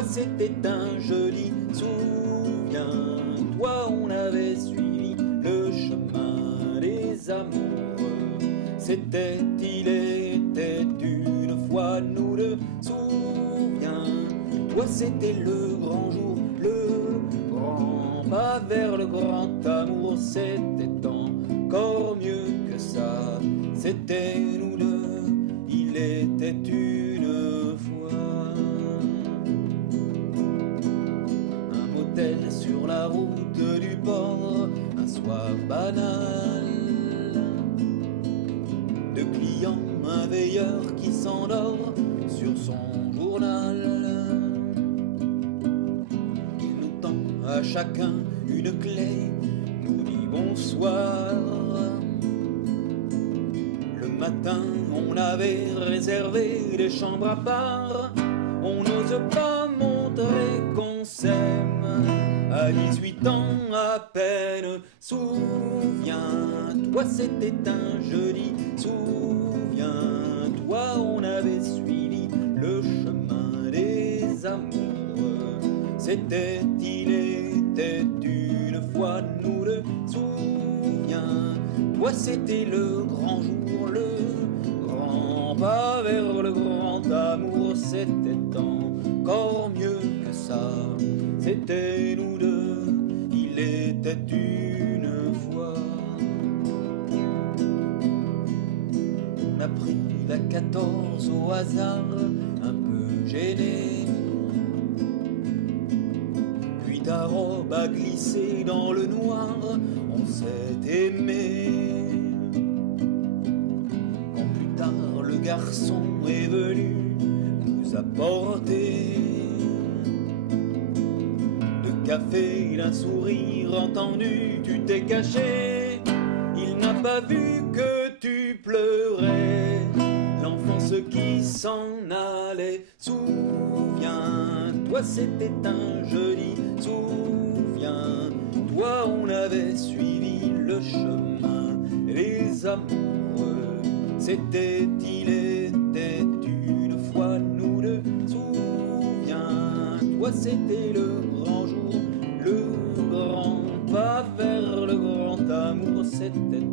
Toi c'était un jeudi, souviens-toi, on avait suivi le chemin des amoureux. C'était, il était une fois nous deux, souviens-toi, c'était le grand jour, le grand pas vers le grand amour. C'était encore mieux que ça, c'était nous deux, il était une fois. Un motel sur la route du port, un soir banal. Deux clients, un veilleur qui s'endort sur son journal. Il nous tend à chacun une clé, nous dit bonsoir. Le matin, on avait réservé des chambres à part. On n'ose pas montrer qu'on s'aime à 18 ans à peine. Souviens-toi, c'était un jeudi. Souviens-toi, on avait suivi le chemin des amoureux. C'était, il était une fois nous deux. Souviens-toi, c'était le grand jour, le grand pas vers le grand amour. C'était encore mieux que ça, c'était nous deux, il était une fois. On a pris la 14 au hasard, un peu gêné. Puis ta robe a glissé dans le noir, on s'est aimé. Quand plus tard le garçon est venu nous apporter de café, d'un sourire entendu, tu t'es caché. Il n'a pas vu que tu pleurais, l'enfance qui s'en allait. Souviens-toi, c'était un jeudi. Souviens-toi, on avait suivi le chemin des amoureux. C'était, il était une fois nous deux. Souviens-toi, c'était le grand jour, le grand pas vers le grand amour. C'était